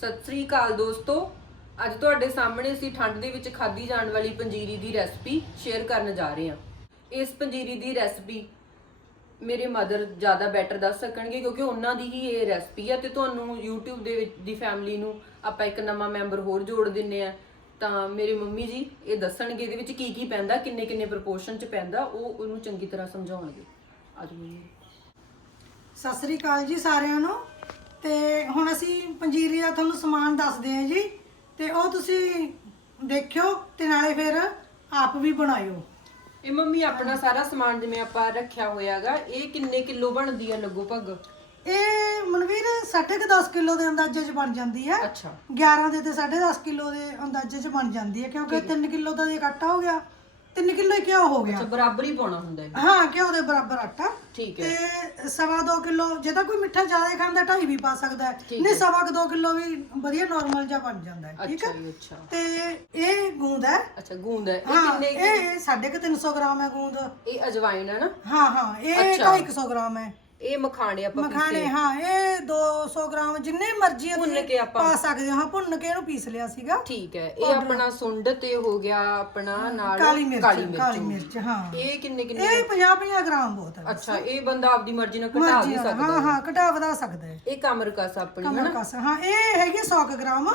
ਸਤਿ ਸ੍ਰੀ ਅਕਾਲ ਦੋਸਤੋ। ਅੱਜ ਤੁਹਾਡੇ ਸਾਹਮਣੇ ਅਸੀਂ ਠੰਡ ਦੇ ਵਿੱਚ ਖਾਧੀ ਜਾਣ ਵਾਲੀ ਪੰਜੀਰੀ ਦੀ ਰੈਸਪੀ ਸ਼ੇਅਰ ਕਰਨ ਜਾ ਰਹੇ ਹਾਂ। ਇਸ ਪੰਜੀਰੀ ਦੀ ਰੈਸਪੀ ਮੇਰੇ ਮਦਰ ਜ਼ਿਆਦਾ ਬੈਟਰ ਦੱਸ ਸਕਣਗੇ ਕਿਉਂਕਿ ਉਹਨਾਂ ਦੀ ਹੀ ਇਹ ਰੈਸਪੀ ਹੈ ਤੇ ਤੁਹਾਨੂੰ YouTube ਦੇ ਵਿੱਚ ਦੀ ਫੈਮਿਲੀ ਨੂੰ ਆਪਾਂ ਇੱਕ ਨਵਾਂ ਮੈਂਬਰ ਹੋਰ ਜੋੜ ਦਿੰਨੇ ਆ। ਤਾਂ ਮੇਰੇ ਮੰਮੀ ਜੀ ਇਹ ਦੱਸਣਗੇ ਇਹਦੇ ਵਿੱਚ ਕੀ ਕੀ ਪੈਂਦਾ, ਕਿੰਨੇ ਕਿੰਨੇ ਪ੍ਰਪੋਰਸ਼ਨ ਚ ਪੈਂਦਾ, ਉਹ ਉਹਨੂੰ ਚੰਗੀ ਤਰ੍ਹਾਂ ਸਮਝਾਉਣਗੇ। ਅੱਜ ਮੰਮੀ। ਸਤਿ ਸ੍ਰੀ ਅਕਾਲ ਜੀ ਸਾਰਿਆਂ ਨੂੰ। ਤੇ ਹੁਣ ਅਸੀਂ ਪੰਜੀਰੀ ਦਾ ਤੁਹਾਨੂੰ ਸਮਾਨ ਦੱਸਦੇ ਹਾਂ ਜੀ ਤੇ ਉਹ ਤੁਸੀਂ ਦੇਖਿਓ ਤੇ ਨਾਲੇ ਫਿਰ ਆਪ ਵੀ ਬਣਾਇਓ। ਇਹ ਮੰਮੀ ਆਪਣਾ ਸਾਰਾ ਸਮਾਨ ਜਿਵੇਂ ਆਪਾਂ ਰੱਖਿਆ ਹੋਇਆਗਾ ਇਹ ਕਿੰਨੇ ਕਿਲੋ ਬਣਦੀ ਆ ਲਗਭਗ ਇਹ ਮਨਵੀਰ 10.5 ਕਿਲੋ ਦੇ ਅੰਦਾਜ਼ੇ 'ਚ ਬਣ ਜਾਂਦੀ ਹੈ। ਅੱਛਾ। 11 ਦੇ ਤੇ 10.5 ਕਿਲੋ ਦੇ ਅੰਦਾਜ਼ੇ 'ਚ ਬਣ ਜਾਂਦੀ ਹੈ ਕਿਉਂਕਿ 3 ਕਿਲੋ ਦਾ ਜੇ ਆਟਾ ਹੋ ਗਿਆ 3 ਕਿਲੋ ਹੀ ਘਿਓ ਹੋ ਗਿਆ। ਅੱਛਾ ਬਰਾਬਰ ਹੀ ਪਾਉਣਾ ਹੁੰਦਾ ਹੈ ਹਾਂ ਘਿਓ ਦੇ ਬਰਾਬਰ ਆਟਾ। ਠੀਕ ਹੈ। ਤੇ ਸਵਾ ਦੋ ਕਿਲੋ ਜੇ ਤਾਂ ਕੋਈ ਮਿੱਠਾ ਜ਼ਿਆਦਾ ਖਾਂਦਾ ਢਾਈ ਵੀ ਪਾ ਸਕਦਾ ਹੈ। ਨਹੀਂ ਸਵਾ ਕੁ ਦੋ ਕਿਲੋ ਵੀ ਵਧੀਆ ਨਾਰਮਲ ਜਿਹਾ ਬਣ ਜਾਂਦਾ ਹੈ ਠੀਕ ਅੱਛਾ ਹੈ। ਜੀ ਅੱਛਾ। ਤੇ ਇਹ ਗੂੰਦ ਹੈ। ਅੱਛਾ ਗੂੰਦ ਹੈ। ਇਹ ਹਾਂ ਕਿੰਨੇ ਇਹ ਸਾਢੇ ਕੁ 300 ਗ੍ਰਾਮ ਹੈ ਗੂੰਦ। ਇਹ ਅਜਵਾਇਨ ਹੈ ਨਾ? ਹਾਂ ਹਾਂ ਇਹ 250 ਗ੍ਰਾਮ ਹੈ। ਇਹ ਮਖਾਣੇ ਆਪਾਂ ਮਖਾਣੇ ਹਾਂ ਇਹ 200 ਗ੍ਰਾਮ ਜਿੰਨੇ ਮਰਜ਼ੀ ਭੁੰਨ ਕੇ ਆਪਾਂ ਪਾ ਸਕਦੇ ਹੋ। ਹਾਂ ਭੁੰਨ ਕੇ ਇਹਨੂੰ ਪੀਸ ਲਿਆ ਸੀਗਾ। ਠੀਕ ਹੈ ਇਹ ਆਪਣਾ ਸੁੰਡ ਤੇ ਹੋ ਗਿਆ ਆਪਣਾ ਨਾਲ ਕਾਲੀ ਮਿਰਚ ਕਾਲੀ ਮਿਰਚ। ਹਾਂ। ਇਹ ਕਿੰਨੇ ਕਿੰਨੇ ਇਹ 50 50 ਗ੍ਰਾਮ ਬਹੁਤ ਹੈ ਅੱਛਾ ਇਹ ਬੰਦਾ ਆਪਦੀ ਮਰਜ਼ੀ ਨਾਲ ਘਟਾ ਮਰਜ਼ੀ ਵੀ ਨਾਲ, ਸਕਦਾ ਹਾਂ ਹਾਂ। ਘਟਾ ਵਧਾ ਸਕਦਾ ਹੈ। ਇਹ ਕਮਰ ਕਸ ਆਪਣੀ ਕਮਰ ਕਸ ਹਾਂ ਇਹ ਹੈਗੀ 100 ਕੁ ਗ੍ਰਾਮ।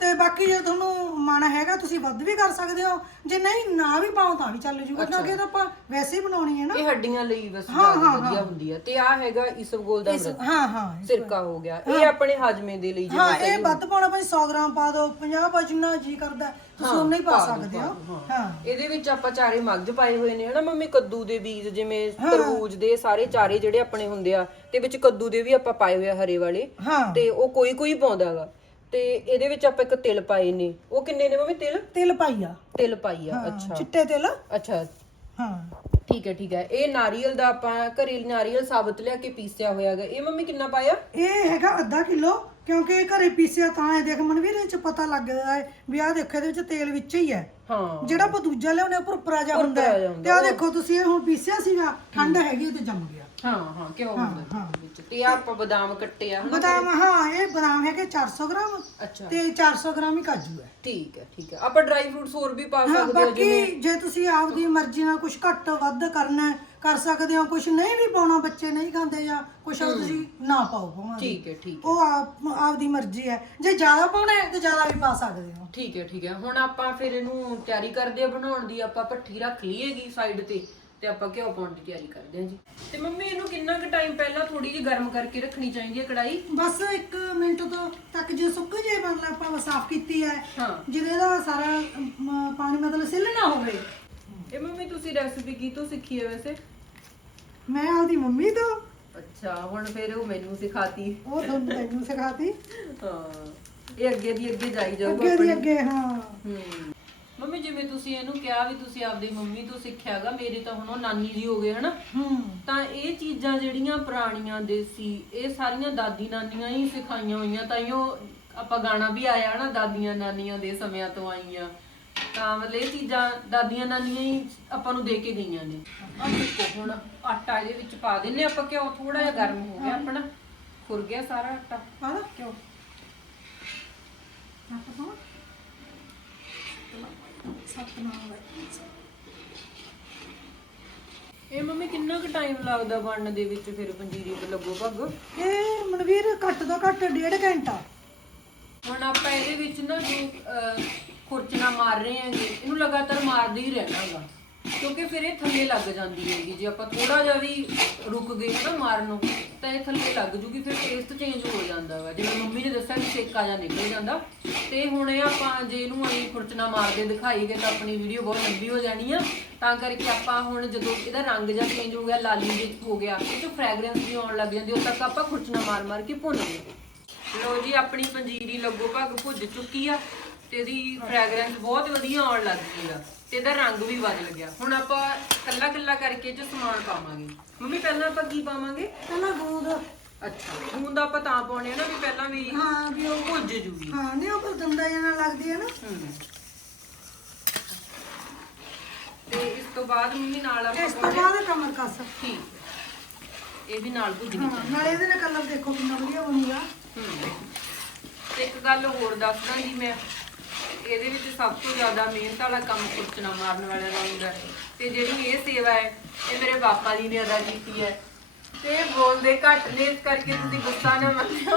ਤੇ ਬਾਕੀ ਜੇ ਤੁਹਾਨੂੰ ਮਨ ਹੈਗਾ ਤੁਸੀਂ ਵੱਧ ਵੀ ਕਰ ਸਕਦੇ ਹੋ। ਜੇ ਨਹੀਂ ਨਾ ਵੀ ਪਾਓ ਤਾਂ ਵੀ ਚੱਲ ਜੂਗਾ। ਕਿਉਂਕਿ ਇਹ ਤਾਂ ਆਪਾਂ ਵੈਸੇ ਹੀ ਬਣਾਉਣੀ ਹੈ ਨਾ। ਇਹ ਹੱਡੀਆਂ ਲਈ ਬਸ ਜ਼ਿਆਦਾ ਵਧੀਆ ਹੁੰਦੀ ਹੈ ਤੇ ਆ ਹੈਗਾ ਇਸਬਗੋਲ ਦਾ ਅੰਮ੍ਰਿਤ ਹਾਂ ਹਾਂ ਸਿਰਕਾ ਹੋ ਗਿਆ। ਇਹ ਆਪਣੇ ਹਾਜਮੇ ਦੇ ਲਈ ਹਾਂ ਇਹ ਵੱਧ ਪਾਉਣਾ ਭਾਈ 100 ਗ੍ਰਾਮ ਪਾ ਦਿਓ। 50 ਪਾ ਜਿੰਨਾ ਜੀ ਕਰਦਾ ਤੁਸੀਂ ਉਨਾ ਹੀ ਪਾ ਸਕਦੇ ਹੋ। ਹਾਂ। ਇਹਦੇ ਵਿੱਚ ਆਪਾਂ ਚਾਰੇ ਮਗਜ ਪਾਏ ਹੋਏ ਨੇ ਹਨਾ ਮੰਮੀ? ਕੱਦੂ ਦੇ ਬੀਜ ਜਿਵੇਂ ਤਰਬੂਜ ਦੇ ਸਾਰੇ ਚਾਰੇ ਜਿਹੜੇ ਆਪਣੇ ਹੁੰਦੇ ਆ ਤੇ ਵਿੱਚ ਕੱਦੂ ਦੇ ਵੀ ਆਪਾਂ ਪਾਏ ਹੋਏ ਆ ਹਰੇ ਵਾਲੇ। ਹਾਂ। ਤੇ ਉਹ ਕੋਈ ਕੋਈ ਪਾਉਂਦਾਗਾ ਤੇ ਇਹਦੇ ਵਿੱਚ ਆਪਾਂ ਇੱਕ ਤਿਲ ਪਾਏ ਨੇ। ਉਹ ਕਿੰਨੇ ਨੇ ਮੰਮੀ ਤਿਲ? ਤਿਲ ਪਾਈਆ ਤਿਲ ਪਾਈ ਆ ਅੱਛਾ। ਚਿੱਟੇ ਤਿਲ। ਅੱਛਾ। ਹਾਂ। ਠੀਕ ਹੈ ਠੀਕ ਹੈ। ਇਹ ਨਾਰੀਅਲ ਦਾ ਆਪਾਂ ਘਰੇ ਨਾਰੀਅਲ ਸਾਬਤ ਲਿਆ ਕੇ ਪੀਸਿਆ ਹੋਇਆਗਾ ਇਹ ਮੰਮੀ ਕਿੰਨਾ ਪਾਇਆ? ਇਹ ਹੈਗਾ ਅੱਧਾ ਕਿਲੋ। ਕਿਉਂਕਿ ਇਹ ਘਰੇ ਪੀਸਿਆ ਤਾਂ ਹੈ ਦੇਖ ਮਨਵੀਰ ਇਹ ਚ ਪਤਾ ਲੱਗਦਾ ਹੈ ਵੀ ਆਹ ਦੇਖੋ ਇਹਦੇ ਵਿੱਚ ਤੇਲ ਵਿੱਚ ਹੀ ਹੈ। ਹਾਂ। ਜਿਹੜਾ ਆਪਾਂ ਦੂਜਾ ਲਿਆਉਂਦੇ ਆ ਭੁਰਭੁਰਾ ਜਿਹਾ ਹੁੰਦਾ ਹੈ। ਹੁੰਦਾ, ਤੇ ਆਹ ਦੇਖੋ ਤੁਸੀਂ ਇਹ ਹੁਣ ਪੀਸਿਆ ਸੀਗਾ ਠੰਡ ਹੈਗੀ ਤੇ ਜੰਮ ਗਿਆ। ਹਾਂ ਹਾਂ ਕਿਉਂ ਹੁੰਦਾ? ਵਿੱਚ ਤੇ ਆਹ ਆਪਾਂ ਬਦਾਮ ਕੱਟੇ ਆ ਹਨਾ ਬਦਾਮ ਹਾਂ ਇਹ ਬਦਾਮ ਹੈਗੇ 400 ਗ੍ਰਾਮ ਅੱਛਾ। ਤੇ 400 ਗ੍ਰਾਮ ਹੀ ਕਾਜੂ ਹੈ। ਠੀਕ ਹੈ ਠੀਕ ਹੈ। ਆਪਾਂ ਡਰਾਈ ਫਰੂਟਸ ਹੋਰ ਵੀ ਪਾ ਹਾਂ ਸਕਦੇ ਹਾਂ ਬਾਕੀ ਜੇ ਤੁਸੀਂ ਆਪਦੀ ਮਰਜ਼ੀ ਨਾਲ ਕੁਝ ਘੱਟ ਵੱਧ ਕਰਨਾ ਹੈ, ਕਰ ਸਕਦੇ ਹੋ ਕੁਝ ਨਹੀਂ ਵੀ ਪਾਉਣਾ ਬੱਚੇ ਨਹੀਂ ਖਾਂਦੇ ਜਾਂ ਕੁਝ ਤੁਸੀਂ ਨਾ ਪਾਓ ਭਾਵੇਂ ਠੀਕ ਹੈ ਠੀਕ ਉਹ ਆਪ ਆਪਦੀ ਮਰਜ਼ੀ ਹੈ। ਜੇ ਜ਼ਿਆਦਾ ਪਾਉਣਾ ਹੈ ਤੇ ਜ਼ਿਆਦਾ ਵੀ ਪਾ ਸਕਦੇ ਹੋ। ਠੀਕ ਹੈ ਠੀਕ ਹੈ। ਹੁਣ ਆਪਾਂ ਫਿਰ ਇਹਨੂੰ ਤਿਆਰੀ ਕਰਦੇ ਆ ਬਣਾਉਣ ਦੀ ਆਪਾਂ ਭੱਠੀ ਰੱਖ ਲਈਏਗੀ ਸਾਈਡ ਤੇ ਤੇ ਆਪਾਂ ਘਿਓ ਪਾਉਣ ਦੀ ਤਿਆਰੀ ਕਰਦੇ ਹਾਂ ਜੀ। ਤੇ ਮੰਮੀ ਇਹਨੂੰ ਕਿੰਨਾ ਕੁ ਟਾਈਮ ਪਹਿਲਾਂ ਥੋੜੀ ਜਿਹੀ ਗਰਮ ਕਰਕੇ ਰੱਖਣੀ ਚਾਹੀਦੀ ਹੈ ਕੜਾਈ ਬਸ 1 ਮਿੰਟ ਤੋਂ ਤੱਕ ਜੇ ਸੁੱਕ ਜੇ ਮਤਲਬ ਆਪਾਂ ਸਾਫ਼ ਕੀਤੀ ਹੈ। ਹਾਂ। ਜਿਹਦੇ ਦਾ ਸਾਰਾ ਅਮ, ਪਾਣੀ ਮਤਲਬ ਸਿੱਲ ਨਾ ਹੋਵੇ। ਇਹ ਮੰਮੀ ਤੁਸੀਂ ਰੈਸਿਪੀ ਕੀ ਤੋਂ ਸਿੱਖੀ ਹੈ ਵੈਸੇ? ਮੈਂ ਆਪਦੀ ਮੰਮੀ ਤੋਂ। ਅੱਛਾ ਹੁਣ ਫਿਰ ਉਹ ਮੈਨੂੰ ਸਿਖਾਤੀ। ਉਹ ਤੁਹਾਨੂੰ ਤੈਨੂੰ ਸਿਖਾਤੀ। ਹਾਂ ਇਹ ਅੱਗੇ ਦੀ ਅੱਗੇ ਜਾਈ ਜਾਊਗਾ ਅੱਗੇ ਦੀ ਅੱਗੇ ਹਾਂ। ਹੂੰ। ਮੰਮੀ ਜਿਵੇਂ ਤੁਸੀਂ ਇਹਨੂੰ ਕਿਹਾ ਵੀ ਤੁਸੀਂ ਆਪਦੀ ਮੰਮੀ ਤੋਂ ਸਿੱਖਿਆਗਾ ਮੇਰੇ ਤਾਂ ਹੁਣ ਉਹ ਨਾਨੀ ਜੀ ਹੋ ਗਏ ਹਨਾ? ਹੂੰ। ਤਾਂ ਇਹ ਚੀਜ਼ਾਂ ਜਿਹੜੀਆਂ ਪੁਰਾਣੀਆਂ ਦੇਸੀ ਇਹ ਸਾਰੀਆਂ ਦਾਦੀ ਨਾਨੀਆਂ ਹੀ ਸਿਖਾਈਆਂ ਹੋਈਆਂ ਤਾਈਓ ਆਪਾਂ ਗਾਣਾ ਵੀ ਆਇਆ ਨਾ ਦਾਦੀਆਂ ਨਾਨੀਆਂ ਦੇ ਸਮਿਆਂ ਤੋਂ ਆਈਆਂ। ਤਾਂ ਮਤਲਬ ਇਹ ਚੀਜ਼ਾਂ ਦਾਦੀਆਂ ਨਾਨੀਆਂ ਹੀ ਆਪਾਂ ਨੂੰ ਦੇ ਕੇ ਗਈਆਂ ਨੇ। ਆਹ ਦੇਖੋ ਹੁਣ ਆਟਾ ਇਹਦੇ ਵਿੱਚ ਪਾ ਦਿੰਨੇ ਆਪਾਂ ਘਿਓ ਥੋੜਾ ਜਿਹਾ ਗਰਮ ਹੋ ਗਿਆ ਆਪਣਾ। ਫੁਰ ਗਿਆ ਸਾਰਾ ਆਟਾ। ਪਾ ਦੋ। ਕਿਉਂ ਇਹ ਮੰਮੀ ਕਿੰਨਾ ਕੁ ਟਾਈਮ ਲੱਗਦਾ ਬਣਨ ਦੇ ਵਿੱਚ ਫਿਰ ਪੰਜੀਰੀ ਤੇ ਲੱਗੋ ਭੱਗ? ਇਹ ਮਨਵੀਰ ਘੱਟ ਤੋਂ ਘੱਟ ਡੇਢ ਘੰਟਾ। ਹੁਣ ਆਪਾਂ ਇਹਦੇ ਵਿੱਚ ਨਾ ਜੋ ਅਹ, ਖੁਰਚਣਾ ਮਾਰ ਰਹੇ ਹੈਗੇ, ਇਹਨੂੰ ਲਗਾਤਾਰ ਮਾਰਦੇ ਹੀ ਰਹਿਣਾ ਰਹਿਣਾਗਾ ਕਿਉਂਕਿ ਫਿਰ ਇਹ ਥੱਲੇ ਲੱਗ ਜਾਂਦੀ ਹੈਗੀ, ਜੇ ਆਪਾਂ ਥੋੜਾ ਜਿਹਾ ਵੀ ਰੁਕ ਗਏ ਨਾ ਮਾਰਨੋਂ ਤਾਂ ਇਹ ਥੱਲੇ ਲੱਗ ਜੂਗੀ, ਫਿਰ ਟੇਸਟ ਚੇਂਜ ਹੋ ਜਾਂਦਾ ਵਾ। ਜਿਵੇਂ ਮੰਮੀ ਨੇ ਦੱਸਿਆ ਕਿ ਸੇਕਾ ਜਾਂ ਨਿਕਲ ਜਾਂਦਾ। ਤੇ ਹੁਣ ਇਹ ਆਪਾਂ ਜੇ ਇਹਨੂੰ ਅਸੀਂ ਖੁਰਚਣਾ ਮਾਰਦੇ ਦਿਖਾਈ ਗਏ, ਤਾਂ ਆਪਣੀ ਵੀਡੀਓ ਬਹੁਤ ਲੰਬੀ ਹੋ ਜਾਣੀ ਆ। ਤਾਂ ਕਰਕੇ ਆਪਾਂ ਹੁਣ ਜਦੋਂ ਇਹਦਾ ਰੰਗ ਜਾਂ ਚੇਂਜ ਹੋ ਗਿਆ, ਲਾਲੀ ਜਿਹਾ ਹੋ ਗਿਆ, ਇਹ ਤੋਂ ਫ੍ਰੈਗਰੈਂਸ ਵੀ ਆਉਣ ਲੱਗ ਜਾਂਦੀ ਉਦੋਂ ਤੱਕ ਆਪਾਂ ਖੁਰਚਣਾ ਮਾਰ ਮਾਰ ਕੇ ਭੁੰਨਦੇ ਲੋ ਜੀ, ਆਪਣੀ ਪੰਜੀਰੀ ਲਗਭਗ ਭੁੱਜ ਚੁੱਕੀ ਆ। ਤੇ ਇਹਦੀ ਫ੍ਰੈਗਰੈਂਸ ਬਹੁਤ ਵਧੀਆ ਆਉਣ ਲੱਗ ਗਈ ਆ ਤੇ ਇਹਦਾ ਰੰਗ ਵੀ ਬਦਲ ਗਿਆ ਹੁਣ ਆਪਾਂ ਕੱਲਾ ਕੱਲਾ ਕਰਕੇ ਚ ਸਮਾਨ ਪਾਵਾਂਗੇ। ਮੰਮੀ ਪਹਿਲਾਂ ਆਪਾਂ ਕੀ ਪਾਵਾਂਗੇ? ਪਹਿਲਾਂ ਗੂੰਦ। ਅੱਛਾ ਗੂੰਦ ਆਪਾਂ ਤਾਂ ਪਾਉਣੇ ਆ ਨਾ ਵੀ ਪਹਿਲਾਂ ਵੀ ਹਾਂ ਵੀ ਉਹ ਭੁੱਜ ਜੂਗੀ। ਹਾਂ ਨਹੀਂ ਉਹ ਦੰਦਾ ਜਨਾ ਲੱਗਦੀ ਹੈ ਨਾ। ਤੇ ਇਸ ਤੋਂ ਬਾਅਦ ਮੰਮੀ ਨਾਲ ਆਪਾਂ ਇਸ ਤੋਂ ਬਾਅਦ ਕਮਰ ਕੱਸ ਠੀਕ। ਹੈ। ਇਹ ਵੀ ਨਾਲ ਭੁੱਜ ਗਈ। ਹਾਂ ਨਾਲੇ ਇਹਦੇ ਨਾਲ ਕਲਰ ਦੇਖੋ ਕਿੰਨਾ ਵਧੀਆ ਬਣੂਗਾ। ਤੇ ਇੱਕ ਗੱਲ ਹੋਰ ਦੱਸਦਾ ਜੀ ਮੈਂ। ਇਹਦੇ ਵਿੱਚ ਸਭ ਤੋਂ ਜ਼ਿਆਦਾ ਮਿਹਨਤ ਵਾਲਾ ਕੰਮ ਕੁਰਚਣਾ ਮਾਰਨ ਦਾ ਹੁੰਦਾ ਹੈ। ਤੇ ਜਿਹੜੀ ਇਹ ਸੇਵਾ ਹੈ ਇਹ ਮੇਰੇ ਪਾਪਾ ਜੀ ਨੇ ਅਦਾ ਕੀਤੀ ਹੈ। ਤੇ ਇਹ ਬੋਲਦੇ ਘੱਟ ਨੇ ਇਸ ਕਰਕੇ ਤੁਸੀਂ ਗੁੱਸਾ ਨਾ ਮੰਨਿਓ।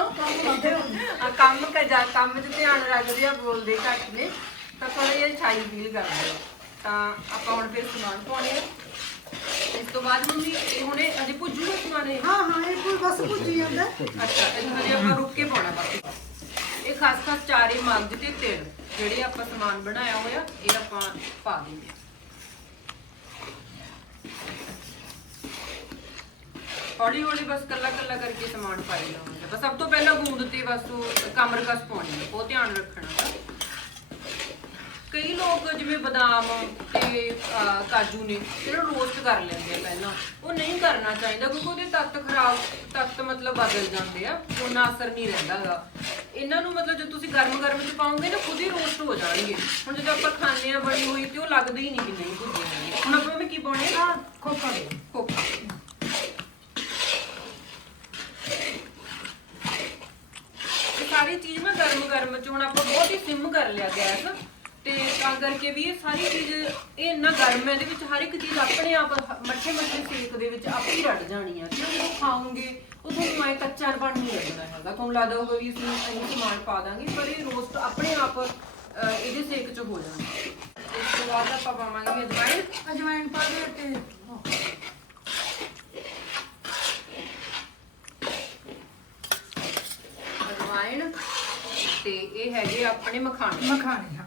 ਆ ਕੰਮ ਕਰ ਜਾ ਕੰਮ 'ਚ ਧਿਆਨ ਰੱਖਦੇ ਆ ਬੋਲਦੇ ਘੱਟ ਨੇ। ਤਾਂ ਥੋੜਾ ਜਿਹਾ ਛਾਈ ਫੀਲ ਕਰਦੇ ਆ। ਤਾਂ ਆਪਾਂ ਹੁਣ ਫਿਰ ਸਮਾਨ ਪਾਉਣੇ ਆ। ਇਸ ਤੋਂ ਬਾਅਦ ਮੰਮੀ ਇਹ ਹੁਣੇ ਅਜੇ ਭੁੱਜੂਗਾ ਸਮਾਨ ਇਹ? ਹਾਂ ਹਾਂ ਇਹ ਕੋਈ ਬਸ ਭੁੱਜੀ ਜਾਂਦਾ। ਅੱਛਾ ਇਹਨੂੰ ਹਜੇ ਆਪਾਂ ਰੁੱਕ ਕੇ ਪਾਉਣਾ ਬਾਕੀ। ਇਹ ਖਾਸ ਖਾਸ ਚਾਰੇ ਮਗਜ ਤੇ ਤਿਲ ਜਿਹੜੇ ਆਪਾਂ ਸਮਾਨ ਬਣਾਇਆ ਹੋਇਆ, ਇਹ ਆਪਾਂ ਪਾ ਦਿੰਦੇ ਹੌਲੀ ਹੌਲੀ ਬਸ ਕੱਲਾ ਕੱਲਾ ਕਰਕੇ ਸਮਾਨ ਪਾਈ ਜਾਵਾਂਗੇ। ਬਸ ਸਭ ਤੋਂ ਪਹਿਲਾਂ ਗੂੰਦ ਤੇ ਬਸ ਕਮਰ ਕਸ ਪਾਉਣੀ ਹੈ, ਉਹ ਧਿਆਨ ਰੱਖਣਾ। ਕਈ ਲੋਕ ਜਿਵੇਂ ਬਦਾਮ ਤੇ ਅਹ, ਕਾਜੂ ਨੇ ਇਹਨਾਂ ਰੋਸਟ ਕਰ ਲੈਂਦੇ ਆ ਪਹਿਲਾਂ ਉਹ ਨਹੀਂ ਕਰਨਾ ਚਾਹੀਦਾ ਕਿਉਂਕਿ ਉਹਦੇ ਤੱਤ ਖਰਾਬ ਤੱਤ ਮਤਲਬ ਬਦਲ ਜਾਂਦੇ ਆ ਉਹਨਾਂ ਅਸਰ ਨਹੀਂ ਰਹਿੰਦਾਗਾ ਇਹਨਾਂ ਨੂੰ ਮਤਲਬ ਜੇ ਤੁਸੀਂ ਗਰਮ ਗਰਮ ਚ ਪਾਓਗੇ ਨਾ ਖੁਦ ਹੀ ਰੋਸਟ ਹੋ ਜਾਣਗੇ। ਹੁਣ ਜਦੋਂ ਆਪਾਂ ਖਾਂਦੇ ਆ ਬਣੀ ਹੋਈ ਤੇ ਉਹ ਲੱਗਦਾ ਹੀ ਨਹੀਂ ਕਿ ਨਹੀਂ ਭੁੱਜੇ ਹੈਗੇ ਹੁਣ ਆਪਾਂ ਵਿੱਚ ਕੀ ਪਾਉਣੇ ਆ? ਖੋਪਾ ਦੇ ਕੋਕਾ। ਇਹ ਸਾਰੀ ਚੀਜ਼ ਨਾ ਗਰਮ ਗਰਮ ਚ ਹੁਣ ਆਪਾਂ ਬਹੁਤ ਹੀ ਸਿਮ ਕਰ ਲਿਆ ਗੈਸ। ਤੇ ਤਾਂ ਕਰਕੇ ਵੀ ਇਹ ਸਾਰੀ ਚੀਜ਼ ਇਹ ਇੰਨਾ ਗਰਮ ਹੈ ਇਹਦੇ ਵਿੱਚ ਹਰ ਇੱਕ ਚੀਜ਼ ਆਪਣੇ ਆਪ ਮੱਠੇ ਮੱਠੇ ਸੇਕ ਦੇ ਵਿੱਚ ਆਪੇ ਹੀ ਰੜ ਜਾਣੀ ਆ ਤੇ ਜਦੋਂ ਖਾਓਗੇ ਉਹ ਤੁਹਾਨੂੰ ਐ ਕੱਚਾ ਬਣ ਨਹੀਂ ਲੱਗਣਾ ਹੈਗਾ। ਤੁਹਾਨੂੰ ਲੱਗਦਾ ਹੋਊਗਾ ਵੀ ਅਸੀਂ ਇੰਨੀ ਸਮਾਨ ਪਾ ਦਾਂਗੇ ਪਰ ਇਹ ਰੋਸਟ ਆਪਣੇ ਆਪ ਇਹਦੇ ਸੇਕ ਚ ਹੋ ਜਾਣਾ ਇਸ ਤੋਂ ਬਾਅਦ ਆਪਾਂ ਪਾਵਾਂਗੇ ਅਜਵਾਇਣ। ਅਜਵਾਇਣ ਪਾ ਦੇ ਤੇ ਅਜਵਾਇਣ ਤੇ ਇਹ ਹੈਗੇ ਆਪਣੇ ਮਖਾਣੇ। ਮਖਾਣੇ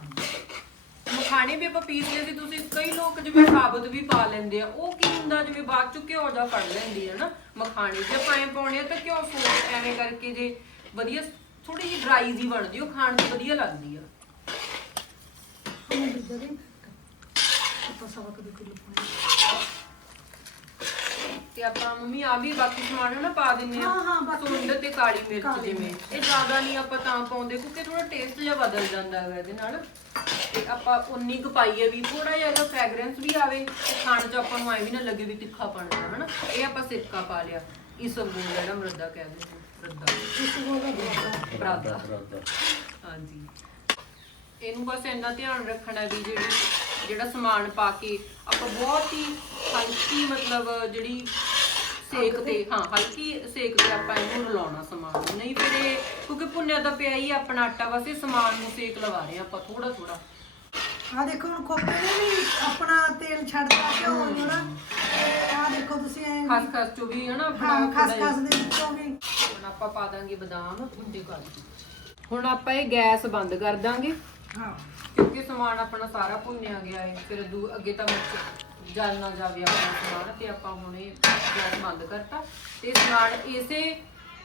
ਹਾਂ ਵੀ ਆਪਾਂ ਪੀਸ ਲਏ ਸੀ, ਤੁਸੀਂ ਕਈ ਲੋਕ ਜਿਵੇਂ ਸਾਬਤ ਵੀ ਪਾ ਲੈਂਦੇ ਆ, ਉਹ ਕੀ ਹੁੰਦਾ, ਜਿਵੇਂ ਬਾਅਦ ਚ ਘਿਓ ਦਾ ਫੜ ਲੈਂਦੀ ਹੈ ਨਾ ਮਖਾਣੇ, ਜੇ ਆਪਾਂ ਐਂ ਪਾਉਣੇ ਆ ਤਾਂ ਘਿਓ ਸੋਟ ਐਵੇਂ ਕਰਕੇ ਜੇ ਵਧੀਆ ਥੋੜੀ ਜਿਹੀ ਡਰਾਈ ਜੀ ਬਣਦੀ, ਉਹ ਖਾਣ 'ਚ ਵਧੀਆ ਲੱਗਦੀ ਆ। ਆਪਾਂ ਸਵਾ ਕਿਲੋ ਪਾਣੀ ਤੇ ਆਪਾਂ ਮੰਮੀ ਆ ਵੀ ਬਾਕੀ ਸਮਾਨ ਨਾ ਪਾ ਦਿੰਨੇ ਆ ਹਾਂ, ਹਾਂ, ਬਾਕੀ- ਸੁੰਡ ਤੇ ਕਾਲੀ ਮਿਰਚ ਕਾਲੀ ਜਿਵੇਂ। ਇਹ ਜ਼ਿਆਦਾ ਨਹੀਂ ਆਪਾਂ ਤਾਂ ਪਾਉਂਦੇ ਕਿਉਂਕਿ ਥੋੜਾ ਟੇਸਟ ਜਿਹਾ ਬਦਲ ਜਾਂਦਾ ਹੈ ਇਹਦੇ ਨਾਲ। ਤੇ ਆਪਾਂ ਉਨੀ ਕੁ ਪਾਈਏ ਵੀ ਥੋੜਾ ਜਿਹਾ ਇਹਦਾ ਫ੍ਰੈਗਰੈਂਸ ਵੀ ਆਵੇ ਤੇ ਖਾਣ 'ਚ ਆਪਾਂ ਨੂੰ ਐ ਵੀ ਨਾ ਲੱਗੇ ਵੀ ਤਿੱਖਾ ਪਣ ਹਨਾ। ਇਹ ਆਪਾਂ ਸਿਰਕਾ ਪਾ ਲਿਆ। ਇਸ ਬੂਲ ਜਿਹੜਾ ਮਰਦਾ ਕਹਿ ਦਿੰਦੇ ਮਰਦਾ। ਇਸ ਕੋਲ ਦਾ ਬਰਾਦਾ ਬਰਾਦਾ ਹਾਂਜੀ। ਇਹਨੂੰ ਬਸ ਇੰਨਾ ਧਿਆਨ ਰੱਖਣਾ ਵੀ ਜਿਹੜੀ ਜਿਹੜਾ ਸਮਾਨ ਪਾ ਕੇ ਆਪਾਂ ਬਹੁਤ ਹੀ ਹਲਕੀ ਮਤਲਬ ਜਿਹੜੀ ਸੇਕ ਤੇ ਹਾਂ ਹਲਕੀ ਸੇਕ ਤੇ ਆਪਾਂ ਇਹਨੂੰ ਰਲਾਉਣਾ ਸਮਾਨ ਨੂੰ। ਨਹੀਂ ਫਿਰ ਇਹ ਕਿਉਂਕਿ ਭੁੰਨਿਆ ਤਾਂ ਪਿਆ ਹੀ ਆ ਆਪਣਾ ਆਟਾ ਇਹ ਸਮਾਨ ਨੂੰ ਸੇਕ ਲਵਾ ਰਹੇ ਆ ਆਪਾਂ ਥੋੜਾ ਥੋੜਾ ਆ ਦੇਖੋ ਹੁਣ ਖੋਪੇ ਨੇ ਵੀ ਆਪਣਾ ਤੇਲ ਛੱਡਦਾ ਘਿਓ ਜਿਹੜਾ ਆ ਦੇਖੋ ਤੁਸੀਂ ਐ ਖਸ ਖਸ ਚੋ ਵੀ ਹਨਾ ਆਪਣਾ ਥੋੜ੍ਹਾ ਖਸ ਜਿਹਾ। ਖਸ ਦੇ ਵਿੱਚੋਂ ਵੀ। ਹੁਣ ਆਪਾਂ ਪਾ ਦਾਂਗੇ ਬਦਾਮ ਭੁੰਡੇ ਕਾਜੂ ਹੁਣ ਆਪਾਂ ਇਹ ਗੈਸ ਬੰਦ ਕਰ ਦਾਂਗੇ। ਹਾਂ। ਕਿਉਂਕਿ ਸਮਾਨ ਆਪਣਾ ਸਾਰਾ ਭੁੰਨਿਆ ਗਿਆ ਹੈ ਫਿਰ ਦੂ ਅੱਗੇ ਤਾਂ ਮਿਰਚ ਜਲ ਨਾ ਜਾਵੇ ਆਪਣਾ ਸਮਾਨ ਤੇ ਆਪਾਂ ਹੁਣ ਗੈਸ ਬੰਦ ਕਰਤਾ। ਤੇ ਸਮਾਨ ਇਸੇ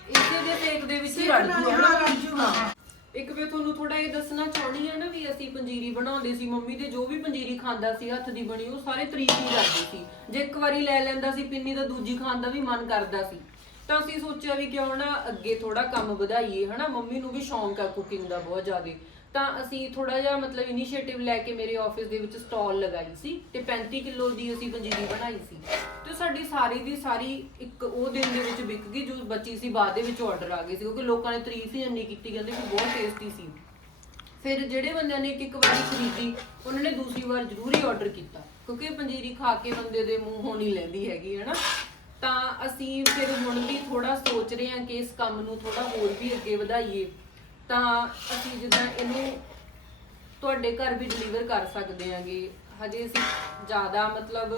ਇਸੇ ਦੇ ਸੇਕ ਦੇ ਵਿੱਚ ਹੀ ਰੜ ਜੂਗਾ। ਹਾਂ, ਹਾਂ। ਇੱਕ ਵੇ ਤੁਹਾਨੂੰ ਥੋੜਾ ਇਹ ਦੱਸਣਾ ਚਾਹਣੀ ਆ ਨਾ ਵੀ ਅਸੀਂ ਪੰਜੀਰੀ ਬਣਾਉਂਦੇ ਸੀ ਮੰਮੀ ਦੇ ਜੋ ਵੀ ਪੰਜੀਰੀ ਖਾਂਦਾ ਸੀ ਹੱਥ ਦੀ ਬਣੀ ਉਹ ਸਾਰੇ ਤਰੀਕ ਹੀ ਕਰਦੇ ਸੀ। ਜੇ ਇੱਕ ਵਾਰੀ ਲੈ ਲੈਂਦਾ ਸੀ ਪਿੰਨੀ ਤਾਂ ਦੂਜੀ ਖਾਣ ਦਾ ਵੀ ਮਨ ਕਰਦਾ ਸੀ। ਤਾਂ ਅਸੀਂ ਸੋਚਿਆ ਵੀ ਕਿਉਂ ਨਾ ਅੱਗੇ ਥੋੜਾ ਕੰਮ ਵਧਾਈਏ ਹਨਾ? ਮੰਮੀ ਨੂੰ ਵੀ ਸ਼ੌਂਕ ਆ ਕੁਕਿੰਗ ਦਾ ਬਹੁਤ ਜ਼ਿਆਦਾ। ਤਾਂ ਅਸੀਂ ਥੋੜਾ ਜਿਹਾ ਮਤਲਬ ਇਨੀਸ਼ੀਏਟਿਵ ਲੈ ਕੇ ਮੇਰੇ ਆਫਿਸ ਦੇ ਵਿੱਚ ਸਟਾਲ ਲਗਾਈ ਸੀ ਤੇ 35 ਕਿਲੋ ਦੀ ਅਸੀਂ ਪੰਜੀਰੀ ਬਣਾਈ ਸੀ। ਤੇ ਸਾਡੀ ਸਾਰੀ ਦੀ ਸਾਰੀ ਇੱਕ ਉਹ ਦਿਨ ਦੇ ਵਿੱਚ ਵਿਕ ਗਈ, ਜੋ ਬਚੀ ਸੀ, ਬਾਅਦ ਦੇ ਵਿੱਚ ਆਰਡਰ ਆ ਗਏ ਸੀ, ਕਿਉਂਕਿ ਲੋਕਾਂ ਨੇ ਤਾਰੀਫ ਹੀ ਇੰਨੀ ਕੀਤੀ, ਕਹਿੰਦੇ ਕਿ ਬਹੁਤ ਟੇਸਟੀ ਸੀ। ਫਿਰ ਜਿਹੜੇ ਬੰਦਿਆਂ ਨੇ ਇੱਕ ਇੱਕ ਵਾਰੀ ਖਰੀਦੀ, ਉਹਨਾਂ ਨੇ ਦੂਸਰੀ ਵਾਰ ਜ਼ਰੂਰ ਹੀ ਆਰਡਰ ਕੀਤਾ, ਕਿਉਂਕਿ ਪੰਜੀਰੀ ਖਾ ਕੇ ਬੰਦੇ ਦੇ ਮੂੰਹੋਂ ਨਹੀਂ ਲੈਂਦੀ ਹੈਗੀ ਹੈ ਨਾ ਤਾਂ ਅਸੀਂ ਫਿਰ ਹੁਣ ਵੀ ਥੋੜਾ ਸੋਚ ਰਹੇ ਹਾਂ ਕਿ ਇਸ ਕੰਮ ਨੂੰ ਥੋੜਾ ਹੋਰ ਵੀ ਅੱਗੇ ਵਧਾਈਏ। ਤਾਂ ਅਸੀਂ ਜਿੱਦਾਂ ਇਹਨੂੰ ਤੁਹਾਡੇ ਘਰ ਵੀ ਡਿਲੀਵਰ ਕਰ ਸਕਦੇ ਆਂਗੇ। ਹਜੇ ਅਸੀਂ ਜ਼ਿਆਦਾ ਮਤਲਬ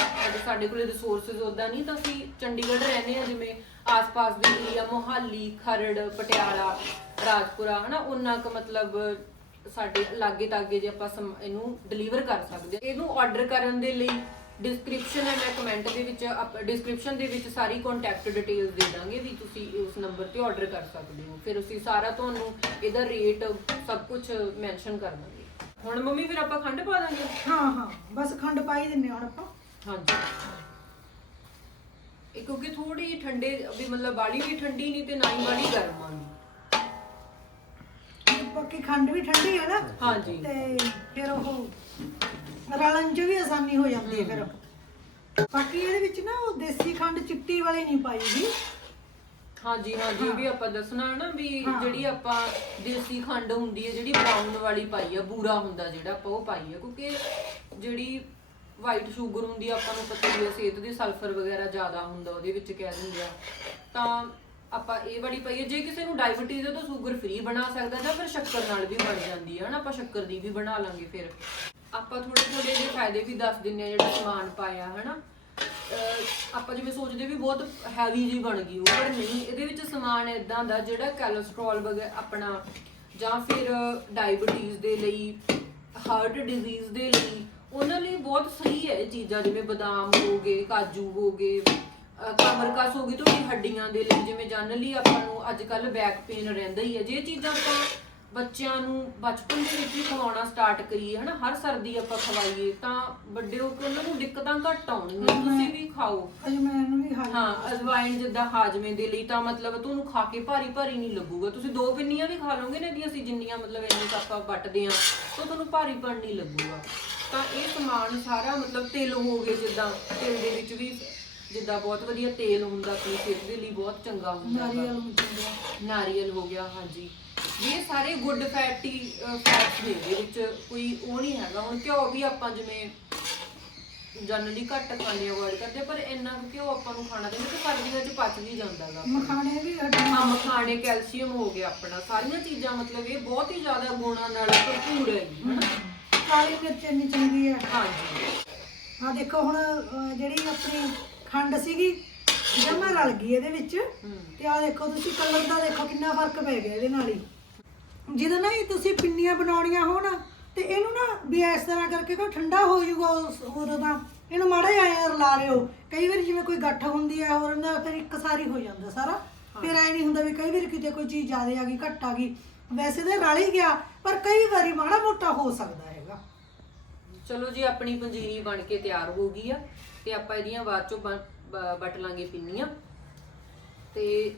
ਹਜੇ ਸਾਡੇ ਕੋਲ ਰਿਸੋਰਸਸ ਉਦਾਂ ਨਹੀਂ, ਤਾਂ ਅਸੀਂ ਚੰਡੀਗੜ੍ਹ ਰਹਿੰਦੇ ਆ ਜਿਵੇਂ ਆਸ-ਪਾਸ ਦੇ ਏਰੀਆ ਮੋਹਾਲੀ, ਖਰੜ, ਪਟਿਆਲਾ, ਰਾਜਪੁਰਾ, ਹਨਾ ਉਹਨਾਂ ਕੁ ਮਤਲਬ ਸਾਡੇ ਲਾਗੇ ਤਾਗੇ ਜੇ ਆਪਾਂ ਸਮ- ਇਹਨੂੰ ਡਿਲੀਵਰ ਕਰ ਸਕਦੇ ਹਾਂ। ਇਹਨੂੰ ਆਰਡਰ ਕਰਨ ਦੇ ਲਈ ਡਿਸਕ੍ਰਿਪਸ਼ਨ ਹੈ ਮੈਂ ਕਮੈਂਟ ਦੇ ਵਿੱਚ ਡਿਸਕ੍ਰਿਪਸ਼ਨ ਦੇ ਵਿੱਚ ਸਾਰੀ ਕੰਟੈਕਟ ਡਿਟੇਲਸ ਦੇ ਦਾਂਗੇ ਵੀ ਤੁਸੀਂ ਉਸ ਨੰਬਰ ਤੇ ਆਰਡਰ ਕਰ ਸਕਦੇ ਹੋ। ਫਿਰ ਅਸੀਂ ਸਾਰਾ ਤੁਹਾਨੂੰ ਇਹਦਾ ਰੇਟ ਸਭ ਕੁਝ ਮੈਂਸ਼ਨ ਕਰ ਦਾਂਗੇ। ਹੁਣ ਮੰਮੀ ਫਿਰ ਆਪਾਂ ਖੰਡ ਪਾ ਦਾਂਗੇ? ਹਾਂ ਹਾਂ। ਬਸ ਖੰਡ ਪਾਈ ਦਿੰਨੇ ਹੁਣ ਆਪਾਂ। ਹਾਂਜੀ। ਇਹ ਕਿਉਂਕਿ ਥੋੜੀ ਠੰਡੇ ਵੀ ਮਤਲਬ ਬਾਲੀ ਵੀ ਠੰਡੀ ਨਹੀਂ ਤੇ ਨਾ ਹੀ ਬਾਲੀ ਗਰਮ ਆ ਬਾਕੀ ਖੰਡ ਵੀ ਠੰਡੀ ਹੈ ਨਾ। ਹਾਂਜੀ। ਤੇ ਫਿਰ ਉਹ ਰਲਣ 'ਚ ਵੀ ਆਸਾਨੀ ਹੋ ਜਾਂਦੀ ਹੈ ਫਿਰ। ਬਾਕੀ ਇਹਦੇ ਵਿੱਚ ਨਾ ਉਹ ਦੇਸੀ ਖੰਡ ਚਿੱਟੀ ਵਾਲੀ ਨਹੀਂ ਪਾਈ ਜੀ ਹਾਂਜੀ ਹਾਂਜੀ ਇਹ ਵੀ ਆਪਾਂ ਦੱਸਣਾ ਹੈ ਨਾ ਵੀ ਜਿਹੜੀ ਆਪਾਂ ਦੇਸੀ ਖੰਡ ਹੁੰਦੀ ਹੈ ਜਿਹੜੀ ਬਰਾਊਨ ਵਾਲੀ ਪਾਈ ਆ ਬੂਰਾ ਹੁੰਦਾ ਜਿਹੜਾ ਆਪਾਂ ਉਹ ਪਾਈ ਆ ਕਿਉਂਕਿ ਜਿਹੜੀ ਵਾਈਟ ਸ਼ੂਗਰ ਹੁੰਦੀ ਆ ਆਪਾਂ ਨੂੰ ਪਤਾ ਹੀ ਹੈ ਸਿਹਤ ਦੀ ਸਲਫਰ ਵਗੈਰਾ ਜ਼ਿਆਦਾ ਹੁੰਦਾ ਉਹਦੇ ਵਿੱਚ ਕਹਿ ਦਿੰਦੇ ਆ। ਤਾਂ ਆਪਾਂ ਇਹ ਵਾਲੀ ਪਾਈਏ, ਜੇ ਕਿਸੇ ਨੂੰ ਡਾਇਬੀਟੀਜ਼ ਹੈ ਤਾਂ ਸ਼ੂਗਰ ਫ੍ਰੀ ਬਣਾ ਸਕਦਾ ਜਾਂ ਫਿਰ ਸ਼ੱਕਰ ਨਾਲ ਵੀ ਬਣ ਜਾਂਦੀ ਹੈ। ਹਨਾ, ਆਪਾਂ ਸ਼ੱਕਰ ਦੀ ਵੀ ਬਣਾ ਲਾਂਗੇ ਫਿਰ। ਆਪਾਂ ਥੋੜੇ ਥੋੜੇ ਜਿਹੇ ਫਾਇਦੇ ਵੀ ਦੱਸ ਦਿੰਨੇ ਆ ਜਿਹੜਾ ਸਮਾਨ ਪਾਇਆ, ਹਨਾ। ਅਹ ਆਪਾਂ ਜਿਵੇਂ ਸੋਚਦੇ ਵੀ ਬਹੁਤ ਹੈਵੀ ਜੀ ਬਣ ਗਈ ਉਹ, ਪਰ ਨਹੀਂ, ਇਹਦੇ ਵਿੱਚ ਸਮਾਨ ਇਦਾਂ ਦਾ ਜਿਹੜਾ ਕੋਲੇਸਟ੍ਰੋਲ ਵਗੈਰਾ ਆਪਣਾ ਜਾਂ ਫਿਰ ਡਾਇਬੀਟੀਜ਼ ਦੇ ਲਈ ਹਾਰਟ ਡਿਜ਼ੀਜ਼ ਦੇ ਲਈ, ਉਹਨਾਂ ਲਈ ਬਹੁਤ ਸਹੀ ਹੈ ਇਹ ਚੀਜ਼ਾਂ, ਜਿਵੇਂ ਬਦਾਮ ਹੋ ਗਏ, ਕਾਜੂ ਹੋ ਗਏ ਅਹ ਕਮਰਕਸ ਹੋ ਗਈ ਤੁਹਾਡੀ ਹੱਡੀਆਂ ਦੇ ਲਈ ਜਿਵੇਂ ਜਨਰਲੀ ਆਪਾਂ ਨੂੰ ਅੱਜ ਕੱਲ ਬੈਕ ਪੇਨ ਰਹਿੰਦਾ ਹੀ ਹੈ। ਜੇ ਇਹ ਚੀਜ਼ਾਂ ਆਪਾਂ ਬੱਚਿਆਂ ਨੂੰ ਬਚਪਨ ਦੇ ਵਿੱਚ ਹੀ ਖਵਾਉਣਾ ਸਟਾਰਟ ਕਰੀਏ ਹਨਾ ਹਰ ਸਰਦੀ ਆਪਾਂ ਖਵਾਈਏ ਤਾਂ ਵੱਡੇ ਹੋ ਕੇ ਉਹਨਾਂ ਨੂੰ ਦਿੱਕਤਾਂ ਘੱਟ ਆਉਣਗੀਆਂ। ਤੁਸੀਂ ਵੀ ਖਾਓ। ਅਜੇ ਮੈਂ ਇਹਨੂੰ ਵੀ ਹਾਲ ਹਾਂ ਅਜਵਾਇਨ ਜਿੱਦਾਂ ਹਾਜਮੇ ਦੇ ਲਈ ਤਾਂ ਮਤਲਬ ਤੁਹਾਨੂੰ ਖਾ ਕੇ ਭਾਰੀ ਭਾਰੀ ਨਹੀਂ ਲੱਗੂਗਾ। ਤੁਸੀਂ ਦੋ ਪਿੰਨੀਆਂ ਵੀ ਖਾ ਲਓਗੇ ਨਾ ਦੀ ਅਸੀਂ ਜਿੰਨੀਆਂ ਮਤਲਬ ਇੰਨੀ ਕੁ ਆਪਾਂ ਵੱਟਦੇ ਆ ਤਾਂ ਤੁਹਾਨੂੰ ਭਾਰੀਪਣ ਨਹੀਂ ਲੱਗੂਗਾ। ਤਾਂ ਇਹ ਸਮਾਨ ਸਾਰਾ ਮਤਲਬ ਤਿਲ ਹੋ ਗਏ ਜਿੱਦਾਂ ਤਿਲ ਦੇ ਵਿੱਚ ਵੀ ਜਿੱਦਾਂ ਬਹੁਤ ਵਧੀਆ ਤੇਲ ਹੁੰਦਾ ਆਪਣੀ ਸਿਹਤ ਦੇ ਲਈ ਬਹੁਤ ਚੰਗਾ ਹੁੰਦਾ। ਨਾਰੀਅਲ ਹੁੰਦੀ ਆ ਨਾਰੀਅਲ ਹੋ ਗਿਆ ਹਾਂਜੀ। ਵੀ ਇਹ ਸਾਰੇ ਗੁੱਡ ਫੈਟੀ ਫੈਟਸ ਨੇ ਇਹਦੇ ਵਿੱਚ ਕੋਈ ਉਹ ਨਹੀਂ ਹੈਗਾ। ਹੁਣ ਘਿਓ ਵੀ ਆਪਾਂ ਜਿਵੇਂ ਜਨਰਲੀ ਘੱਟ ਖਾਣੇ ਅਵੋਇਡ ਕਰਦੇ ਪਰ ਇੰਨਾ ਕੁ ਘਿਓ ਆਪਾਂ ਨੂੰ ਖਾਣਾ ਚਾਹੀਦਾ ਕਿ ਸਰਦੀਆਂ 'ਚ ਪਚ ਵੀ ਜਾਂਦਾ ਗਾ ਮਖਾਣੇ ਵੀ ਹੱਡੀਆਂ ਹਾਂ ਮਖਾਣੇ ਕੈਲਸ਼ੀਅਮ ਹੋ ਗਿਆ ਆਪਣਾ। ਸਾਰੀਆਂ ਚੀਜ਼ਾਂ ਮਤਲਬ ਇਹ ਬਹੁਤ ਹੀ ਜ਼ਿਆਦਾ ਗੁਣਾਂ ਨਾਲ ਭਰਪੂਰ ਹੈ ਹਨਾ ਕਾਲੀ ਮਿਰਚ ਇੰਨੀ ਚੰਗੀ ਹੈ। ਹਾਂਜੀ। ਆ ਦੇਖੋ ਹੁਣ ਅਹ, ਜਿਹੜੀ ਆਪਣੀ ਖੰਡ ਸੀਗੀ ਜਮਾ ਰਲ ਗਈ ਇਹਦੇ ਵਿੱਚ, ਤੇ ਆ ਦੇਖੋ ਤੁਸੀਂ ਕਲਰ ਦਾ ਦੇਖੋ ਕਿੰਨਾ ਫ਼ਰਕ ਪੈ ਗਿਆ ਇਹਦੇ ਨਾਲ ਹੀ। ਜਦੋਂ ਨਾ ਇਹ ਤੁਸੀਂ ਪਿੰਨੀਆਂ ਬਣਾਉਣੀਆਂ ਹੋਣ, ਤੇ ਇਹਨੂੰ ਨਾ ਵੀ ਇਸ ਤਰ੍ਹਾਂ ਕਰਕੇ ਕੋਈ ਠੰਡਾ ਹੋ ਜਾਊਗਾ ਉਦੋਂ ਤਾਂ। ਇਹਨੂੰ ਮਾੜਾ ਜਿਹਾ ਐਂ ਰਲਾ ਲਿਓ। ਕਈ ਵਾਰੀ ਜਿਵੇਂ ਕੋਈ ਗੱਠ ਹੁੰਦੀ ਹੈ ਹੋਰ ਨਾ, ਫਿਰ ਇੱਕ ਸਾਰੀ ਹੋ ਜਾਂਦਾ ਸਾਰਾ। ਫਿਰ ਐ ਨਹੀਂ ਹੁੰਦਾ ਵੀ ਕਈ ਵਾਰੀ ਕਿਤੇ ਕੋਈ ਚੀਜ਼ ਜ਼ਿਆਦਾ ਆ ਗਈ, ਘੱਟ ਆ ਗਈ। ਵੈਸੇ ਤਾਂ ਰਲ ਹੀ ਗਿਆ, ਪਰ ਕਈ ਵਾਰੀ ਮਾੜਾ ਮੋਟਾ ਹੋ ਸਕਦਾ ਹੈਗਾ। ਚਲੋ ਜੀ, ਆਪਣੀ ਪੰਜੀਰੀ ਬਣ ਕੇ ਤਿਆਰ ਹੋ ਗਈ ਆ। ਤੇ ਆਪਾਂ ਇਹਦੀਆਂ ਬਾਅਦ ਚੋਂ ਬਣ- ਬ- ਵੱਟ ਲਾਂਗੇ ਪਿੰਨੀਆਂ। ਤੇ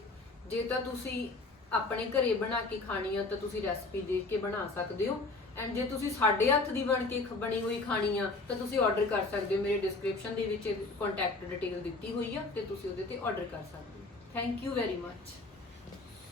ਜੇ ਤਾਂ ਤੁਸੀਂ ਆਪਣੇ ਘਰੇ ਬਣਾ ਕੇ ਖਾਣੀ ਆ ਤਾਂ ਤੁਸੀਂ ਰੈਸਪੀ ਦੇਖ ਕੇ ਬਣਾ ਸਕਦੇ ਹੋ। ਐਂਡ ਜੇ ਤੁਸੀਂ ਸਾਡੇ ਹੱਥ ਦੀ ਬਣ ਕੇ ਬਣੀ ਹੋਈ ਖਾਣੀ ਆ ਤਾਂ ਤੁਸੀਂ ਆਰਡਰ ਕਰ ਸਕਦੇ ਹੋ। ਮੇਰੇ ਡਿਸਕ੍ਰਿਪਸ਼ਨ ਦੇ ਵਿੱਚ ਕੰਟੈਕਟ ਡਿਟੇਲ ਦਿੱਤੀ ਹੋਈ ਆ ਤੇ ਤੁਸੀਂ ਉਹਦੇ ਤੇ ਆਰਡਰ ਕਰ ਸਕਦੇ ਹੋ। Thank you very much